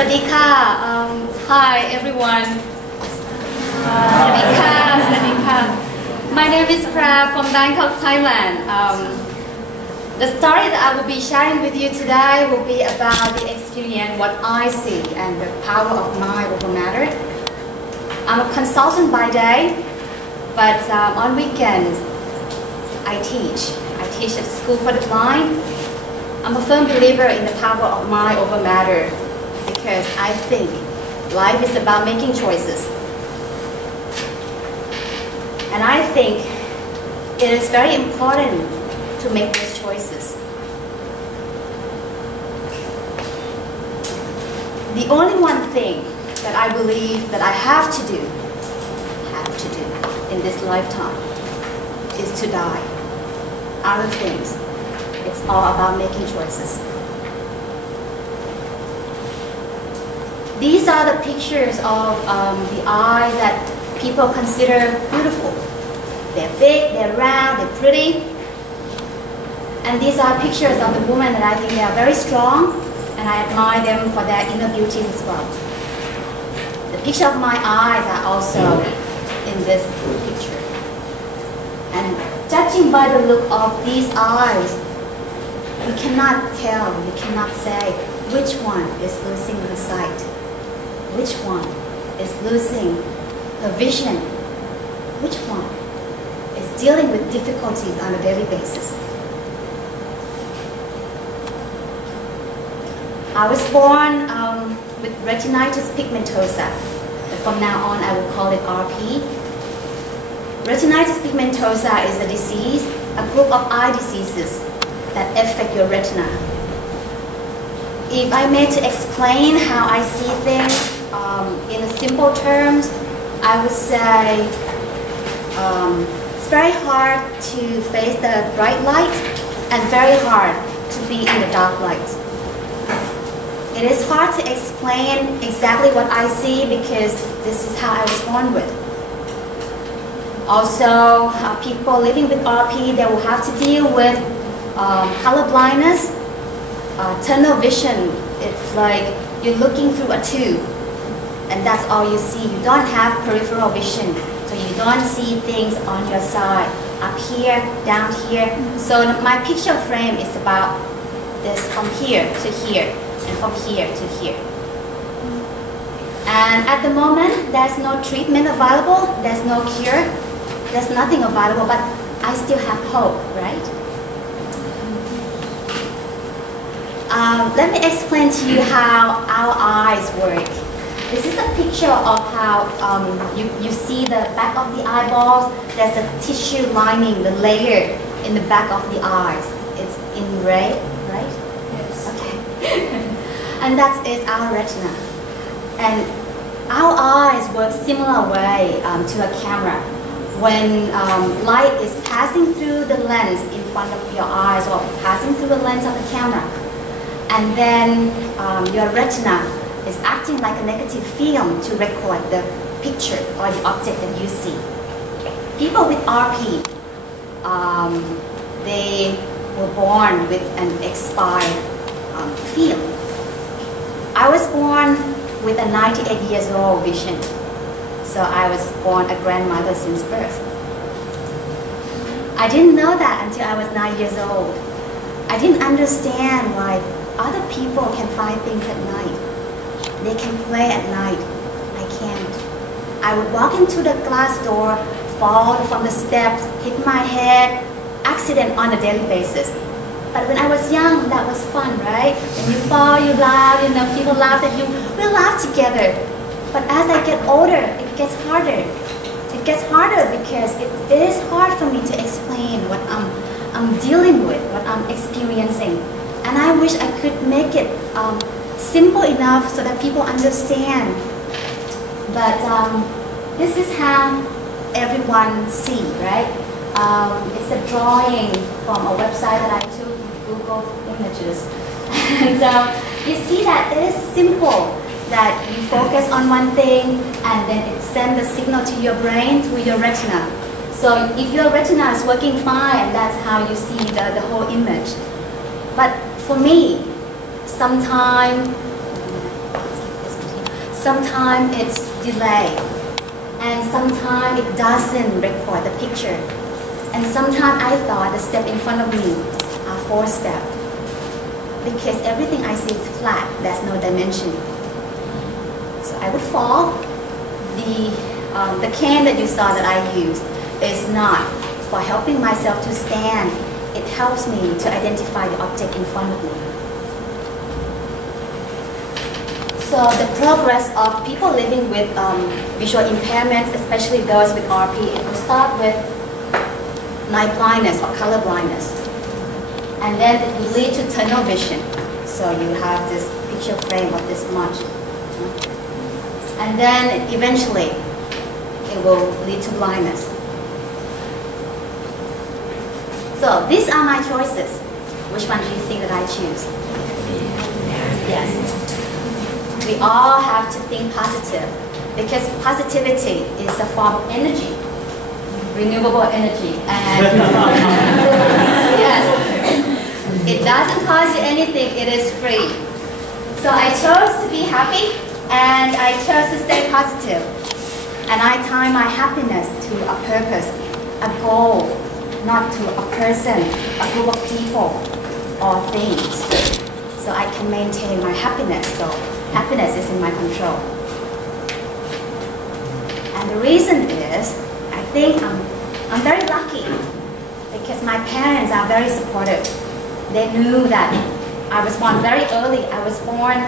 Sawadika. Hi everyone. Sawadika. My name is Prae from Bangkok, Thailand. The story that I will be sharing with you today will be about the experience, what I see, and the power of mind over matter. I'm a consultant by day, but on weekends I teach. I teach at school for the blind. I'm a firm believer in the power of mind over matter because I think life is about making choices. And I think it is very important to make those choices. The only one thing that I believe that I have to do in this lifetime is to die. Other things, it's all about making choices. These are the pictures of the eyes that people consider beautiful. They're big, they're round, they're pretty. And these are pictures of the women that I think they are very strong, and I admire them for their inner beauty as well. The picture of my eyes are also in this picture. And judging by the look of these eyes, you cannot tell, you cannot say which one is losing her sight, which one is losing her vision, which one is dealing with difficulties on a daily basis. I was born with retinitis pigmentosa, but from now on I will call it RP. Retinitis pigmentosa is a disease, a group of eye diseases that affect your retina. If I may to explain how I see things in simple terms, I would say it's very hard to face the bright light and very hard to be in the dark light. It is hard to explain exactly what I see because this is how I was born with. Also, people living with RP, they will have to deal with color blindness, tunnel vision. It's like you're looking through a tube and that's all you see. You don't have peripheral vision, so you don't see things on your side, up here, down here. So my picture frame is about this from here to here. And from here to here. And at the moment, there's no treatment available, there's no cure, there's nothing available, but I still have hope, right? Let me explain to you how our eyes work. This is a picture of how you see the back of the eyeballs. There's a tissue lining, the layer in the back of the eyes. It's in red, right? Yes. Okay. And that is our retina. And our eyes work similar way to a camera. When light is passing through the lens in front of your eyes or passing through the lens of the camera, and then your retina is acting like a negative film to record the picture or the object that you see. People with RP, they were born with an expired film. I was born with a 98 years old vision. So I was born a grandmother since birth. I didn't know that until I was 9 years old. I didn't understand why other people can find things at night. They can play at night. I can't. I would walk into the glass door, fall from the steps, hit my head, accident on a daily basis. But when I was young, that was fun, right? When you fall, you laugh, people laugh at you. We laugh together. But as I get older, it gets harder. It gets harder because it is hard for me to explain what I'm dealing with, what I'm experiencing. And I wish I could make it simple enough so that people understand. But this is how everyone sees, right? It's a drawing from a website that I took with Google Images. And you see that it is simple, that you focus on one thing and then it sends a signal to your brain through your retina. So if your retina is working fine, that's how you see the whole image. But for me, sometimes sometimes it's delayed, and sometimes it doesn't record the picture. And sometimes I thought the step in front of me are 4 steps, because everything I see is flat, there's no dimension. So I would fall. The cane that you saw that I use is not for helping myself to stand. It helps me to identify the object in front of me. So the progress of people living with visual impairments, especially those with RP, it will start with night blindness or color blindness. And then it will lead to tunnel vision. So you have this picture frame of this much. And then eventually it will lead to blindness. So these are my choices. Which one do you think that I choose? Yes. We all have to think positive, because positivity is a form of energy, renewable energy. And yes, it doesn't cost you anything, it is free. So I chose to be happy, and I chose to stay positive. And I tie my happiness to a purpose, a goal, not to a person, a group of people, or things. So I can maintain my happiness, so happiness is in my control. And the reason is, I think I'm very lucky, because my parents are very supportive. They knew that I was born very early. I was born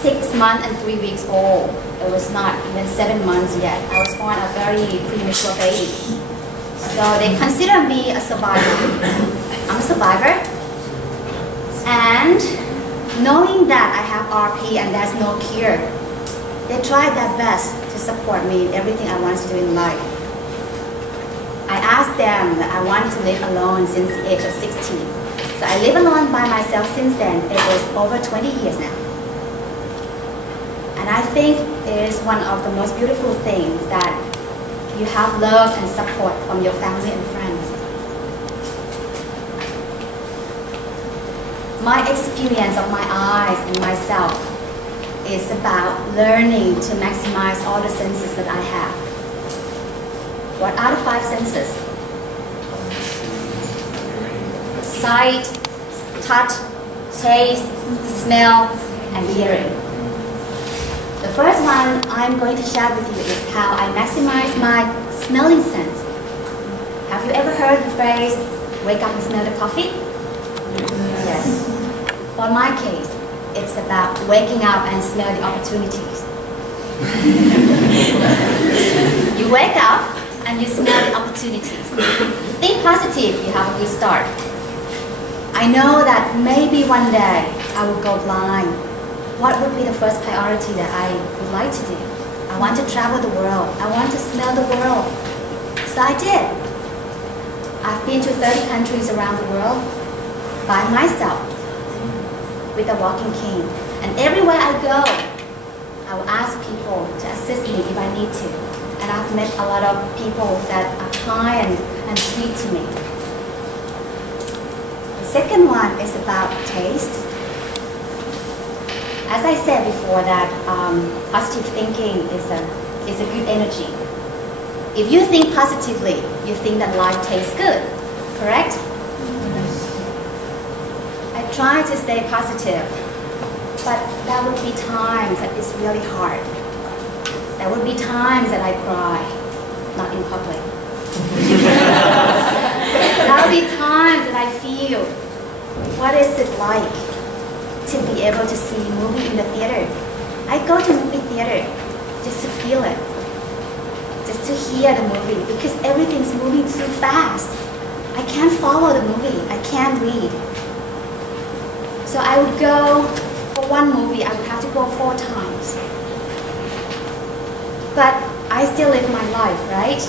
6 months and 3 weeks old. It was not even 7 months yet. I was born a very premature baby. So they consider me a survivor. I'm a survivor. And knowing that I have RP and there's no cure, they tried their best to support me in everything I want to do in life. I asked them that I want to live alone since the age of 16. So I live alone by myself since then. It was over 20 years now. And I think it is one of the most beautiful things that you have love and support from your family and friends. My experience of my eyes and myself is about learning to maximize all the senses that I have. What are the 5 senses? Sight, touch, taste, smell, and hearing. The first one I'm going to share with you is how I maximize my smelling sense. Have you ever heard the phrase, wake up and smell the coffee? Yes. For my case, it's about waking up and smell the opportunities. You wake up and you smell the opportunities. You think positive, you have a good start. I know that maybe one day I will go blind. What would be the first priority that I would like to do? I want to travel the world. I want to smell the world. So I did. I've been to 30 countries around the world by myself with a walking cane. And everywhere I go, I will ask people to assist me if I need to. And I've met a lot of people that are kind and sweet to me. The second one is about taste. As I said before, that positive thinking is a good energy. If you think positively, you think that life tastes good, correct? I try to stay positive, but there would be times that it's really hard. There would be times that I cry, not in public. There would be times that I feel, what is it like to be able to see a movie in the theater? I go to movie theater just to feel it, just to hear the movie, because everything's moving too fast. I can't follow the movie, I can't read. So I would go, for one movie, I would have to go 4 times. But I still live my life, right?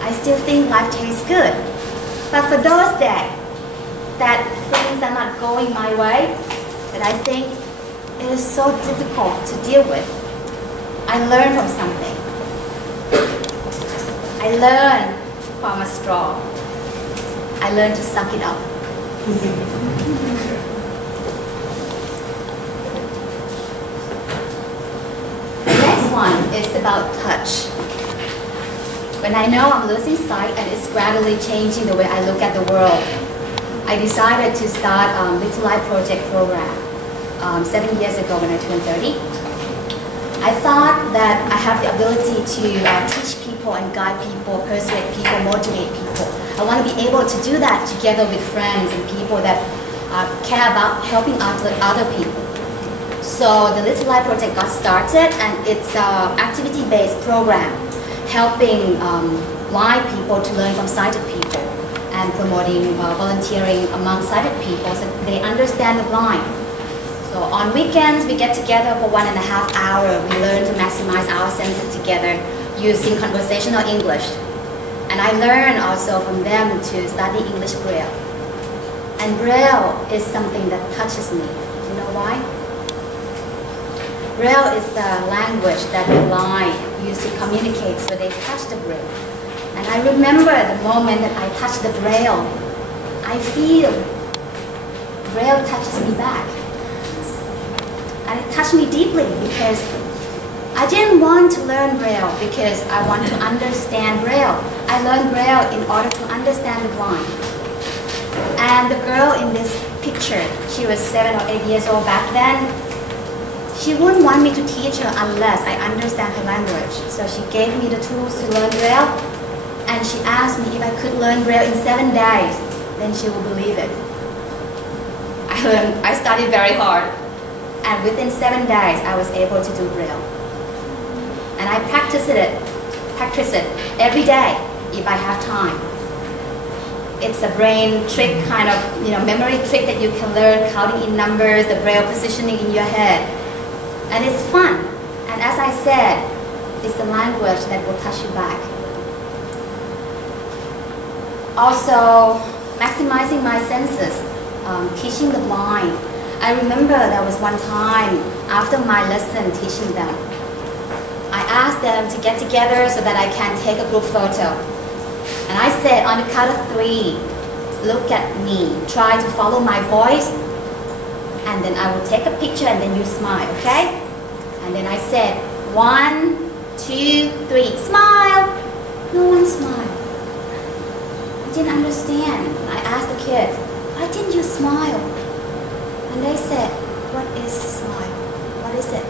I still think life tastes good. But for those days that things are not going my way, that I think it is so difficult to deal with, I learn from something. I learn from a straw. I learn to suck it up. it's about touch. When I know I'm losing sight and it's gradually changing the way I look at the world, I decided to start Little Light Project program 7 years ago when I turned 30. I thought that I have the ability to teach people and guide people, persuade people, motivate people. I want to be able to do that together with friends and people that care about helping other people. So the Little Light Project got started, and it's an activity-based program helping blind people to learn from sighted people and promoting volunteering among sighted people so they understand the blind. So on weekends, we get together for 1.5 hours. We learn to maximize our senses together using conversational English. And I learn also from them to study English Braille. And Braille is something that touches me. You know why? Braille is the language that the blind use to communicate, so they touch the Braille. And I remember the moment that I touch the Braille, I feel Braille touches me back. And it touched me deeply because I didn't want to learn Braille because I want to understand Braille. I learned Braille in order to understand the blind. And the girl in this picture, she was 7 or 8 years old back then. She wouldn't want me to teach her unless I understand her language. So she gave me the tools to learn Braille, and she asked me if I could learn Braille in 7 days, then she would believe it. I studied very hard, and within 7 days I was able to do Braille. And I practice it every day if I have time. It's a brain trick, kind of memory trick that you can learn, counting in numbers, the Braille positioning in your head. And it's fun. And as I said, it's the language that will touch you back. Also, maximizing my senses, teaching the blind. I remember there was one time after my lesson teaching them, I asked them to get together so that I can take a group photo. And I said, on the count of 3, look at me, try to follow my voice, and then I will take a picture and then you smile, okay? And then I said, 1, 2, 3, smile. No one smiled. I didn't understand. I asked the kids, why didn't you smile? And they said, what is smile? What is it?